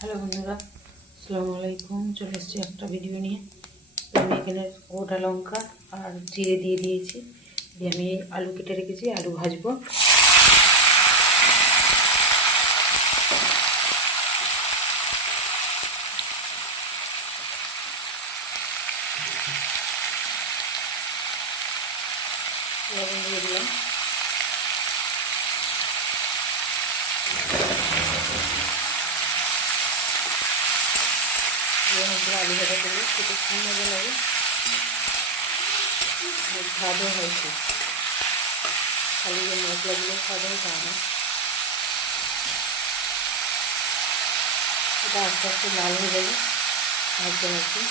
Hello বন্ধুরা, আসসালামু আলাইকুম। চলে এসেছি একটা ভিডিও নিয়ে। আমি এখানে গোটা লঙ্কা আর জিরে দিয়ে দিয়েছি। দিয়ে আমি আলু কেটে রেখেছি, আলু ভাজবো। লবণ দিয়ে দিলাম। আলু ভাজা করলে খেতে খুব মজা লাগে, স্বাদও হয়েছে। খালি যে মশলাগুলো স্বাদ হয় তা না, এটা আস্তে আস্তে লাল হয়ে যাবে ভাজতে ভাজতে।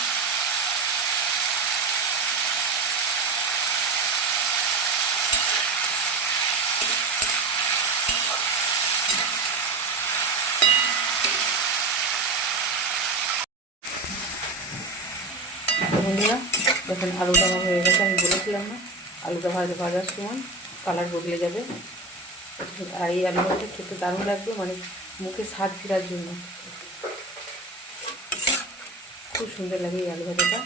বন্ধুরা দেখুন, আলুটা আমার হয়ে গেছে। আমি বলেছিলাম না, আলুটা ভাজার সময় কালার বদলে যাবে। আর এই আলু ভাজাটা খেতে দারুণ লাগবে, মানে মুখে স্বাদ ফেরার জন্য খুব সুন্দর লাগে এই আলু ভাজাটা।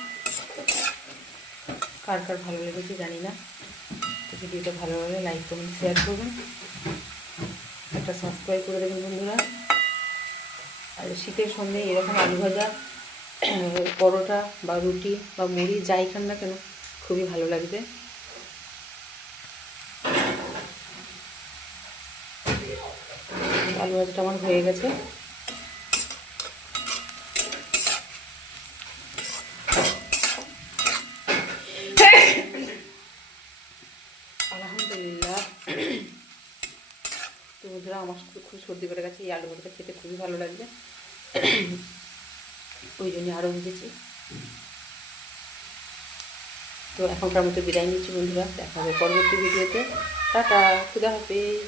কার কার ভালো লেগেছে জানি না। তো ভিডিওটা ভালো লাগলে লাইক কমেন্ট শেয়ার করবেন, একটা সাবস্ক্রাইব করে দেবেন বন্ধুরা। আর শীতের সন্ধ্যে এরকম আলু ভাজা পরোটা বা রুটি বা মুড়ি যাই খান না কেন খুবই ভালো লাগবে। আলু ভাজাটা আমার হয়ে গেছে। আলহামদুলিল্লাহ। তো বন্ধুরা, আমার খুব সর্দি করে গেছে। এই আলু ভাজাটা খেতে খুবই ভালো লাগবে, ওই জন্য আরও ভেজেছি। তো এখনকার মতো বিদায় নিচ্ছি বন্ধুরা, দেখা হবে পরবর্তী ভিডিওতে। টাটা, খুদা হাফেজ।